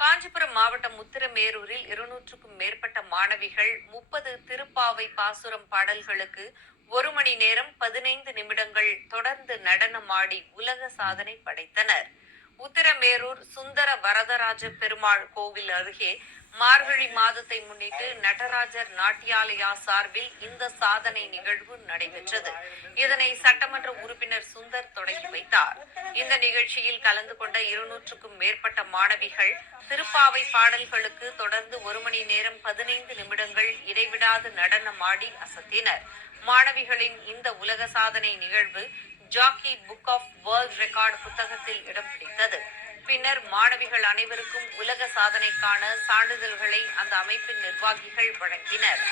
காஞ்சிபுரம் மாவட்டம் உத்திரமேரூரில் 200க்கும் மேற்பட்ட மாணவிகள் 30 திருப்பாவை பாசுரம் பாடல்களுக்கு 1 மணி நேரம் 15 நிமிடங்கள் தொடர்ந்து நடனமாடி உலக சாதனை படைத்தனர். உத்திரமேரூர் சுந்தர வரதராஜ பெருமாள் கோவில் அருகே மார்கழி மாதத்தை முன்னிட்டு நடராஜர் நாட்டியாலயா சார்பில் இந்த சாதனை நிகழ்வு நடைபெற்றது. இதனை சட்டமன்ற உறுப்பினர் சுந்தர் தொடங்கி வைத்தார். இந்த நிகழ்ச்சியில் கலந்து கொண்ட 200க்கும் மேற்பட்ட மாணவிகள் திருப்பாவை பாடல்களுக்கு தொடர்ந்து 1 மணி நேரம் 15 நிமிடங்கள் இடைவிடாது நடனமாடி அசத்தினர். மாணவிகளின் இந்த உலக சாதனை நிகழ்வு Jackie book of world record புத்தகத்தில் இடம் பிடித்தது. பின்னர் மாணவிகள் அனைவருக்கும் உலக சாதனைக்கான சான்றிதழ்களை அந்த அமைப்பின் நிர்வாகிகள் வழங்கினர்.